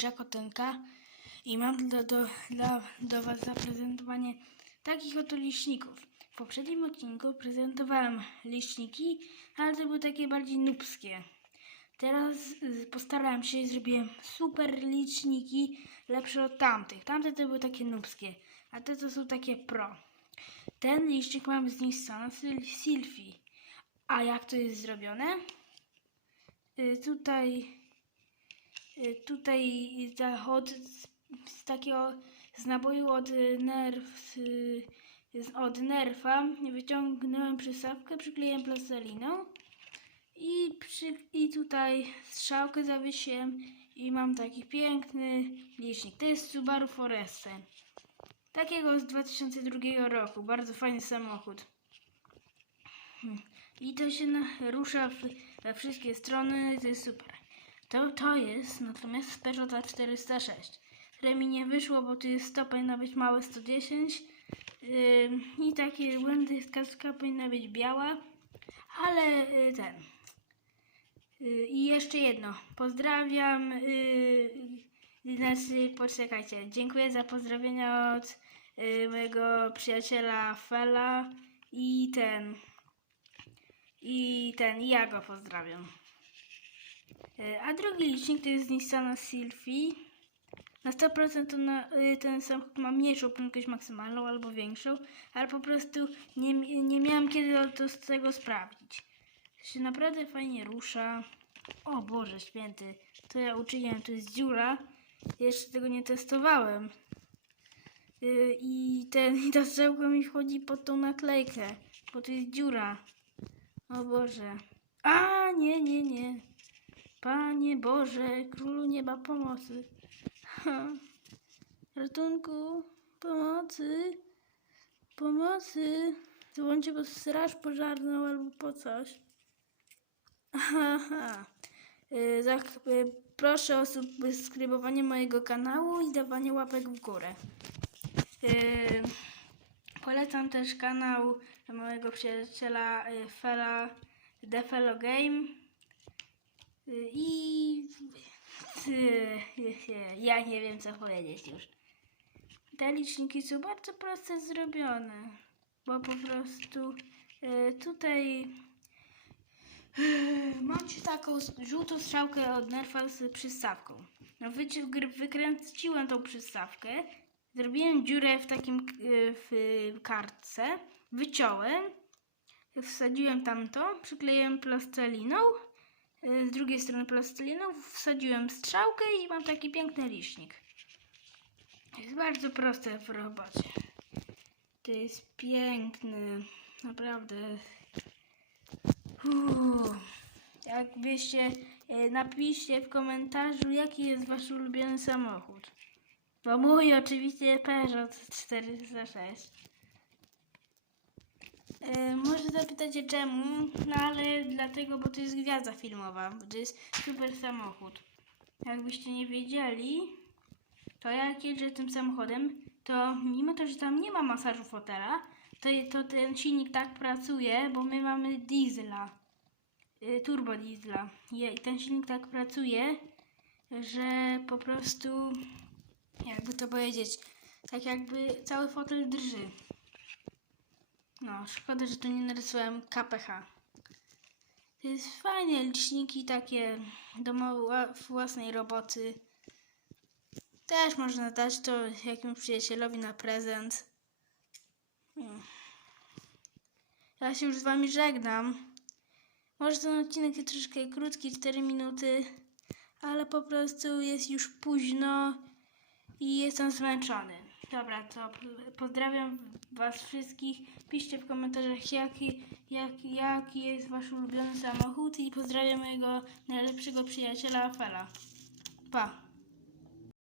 Ninja Kotenka i mam do, do, dla, do Was zaprezentowanie takich oto liczników. W poprzednim odcinku prezentowałem liczniki, ale to były takie bardziej nubskie. Teraz y, postarałem się i zrobiłem super liczniki, lepsze od tamtych. Tamte to były takie nubskie, a te to są takie pro. Ten licznik mam z Nissana Sil- Sylfie. A jak to jest zrobione? Y, Tutaj tutaj za- od, z, takiego z naboju od y, nerw y, od nerfa wyciągnąłem przystawkę, przykleiłem plasteliną i, przy, i tutaj strzałkę zawiesiłem i mam taki piękny licznik. To jest Subaru Forester. Takiego z 2002 roku. Bardzo fajny samochód. Hmm. I to się na, rusza w, wszystkie strony. To jest super. To, to jest natomiast Peugeot 406, które mi nie wyszło, bo tu jest stopa powinna być małe 110 yy, i takie błędy, kaska powinna być biała, ale yy, ten. Yy, I jeszcze jedno. Pozdrawiam. Yy, znaczy, poczekajcie. Dziękuję za pozdrowienia od yy, mojego przyjaciela Fela i ten. I ten, i ja go pozdrawiam. E, A drugi licznik to jest z Nissana Sylphy. Na 100% to na, y, ten samochód ma mniejszą prędkość maksymalną albo większą, ale po prostu nie, nie miałem kiedy to z tego sprawdzić. Się naprawdę fajnie rusza. O Boże święty, to ja uczyniłem, to jest dziura. Jeszcze tego nie testowałem. Y, I ten, i ta strzałka mi wchodzi pod tą naklejkę, bo to jest dziura. O Boże. A, nie, nie, nie. Panie Boże, Królu Nieba pomocy. Ha. Ratunku, pomocy, pomocy. Dzwońcie po straż pożarną albo po coś. Aha. Y, zak- y, proszę o subskrybowanie mojego kanału i dawanie łapek w górę. Y, polecam też kanał mojego przyjaciela y, Fela The Fellow Game. Y, I ja nie wiem co powiedzieć już. Te liczniki są bardzo proste zrobione, bo po prostu y, tutaj y, mam ci taką żółtą strzałkę od nerfa z przystawką. No, wykręciłem tą przystawkę, zrobiłem dziurę w takim y, w y, kartce, wyciąłem, wsadziłem tamto, przykleiłem plasteliną Y, z drugiej strony plasteliną wsadziłem strzałkę i mam taki piękny licznik. Jest bardzo proste w robocie. To jest piękny, naprawdę. Uuu. Jakbyście y, napiszcie w komentarzu, jaki jest wasz ulubiony samochód. Bo mój oczywiście Peugeot 406. E, może zapytacie czemu, no ale dlatego, bo to jest gwiazda filmowa, bo to jest super samochód. Jakbyście nie wiedzieli, to jak jeżdżę tym samochodem, to mimo to, że tam nie ma masażu fotela, to, to ten silnik tak pracuje, bo my mamy diesla, y, turbo diesla. I ten silnik tak pracuje, że po prostu, jakby to powiedzieć, tak jakby cały fotel drży. No, szkoda, że tu nie narysowałem KPH. To jest fajne, liczniki takie do mała- własnej roboty. Też można dać to jakimś przyjacielowi na prezent. Hmm. Ja się już z wami żegnam. Może ten odcinek jest troszkę krótki, 4 minuty, ale po prostu jest już późno i jestem zmęczony. Dobra, to pozdrawiam Was wszystkich. Piszcie w komentarzach, jaki, jaki, jaki jest Wasz ulubiony samochód i pozdrawiam mojego najlepszego przyjaciela Fela. Pa!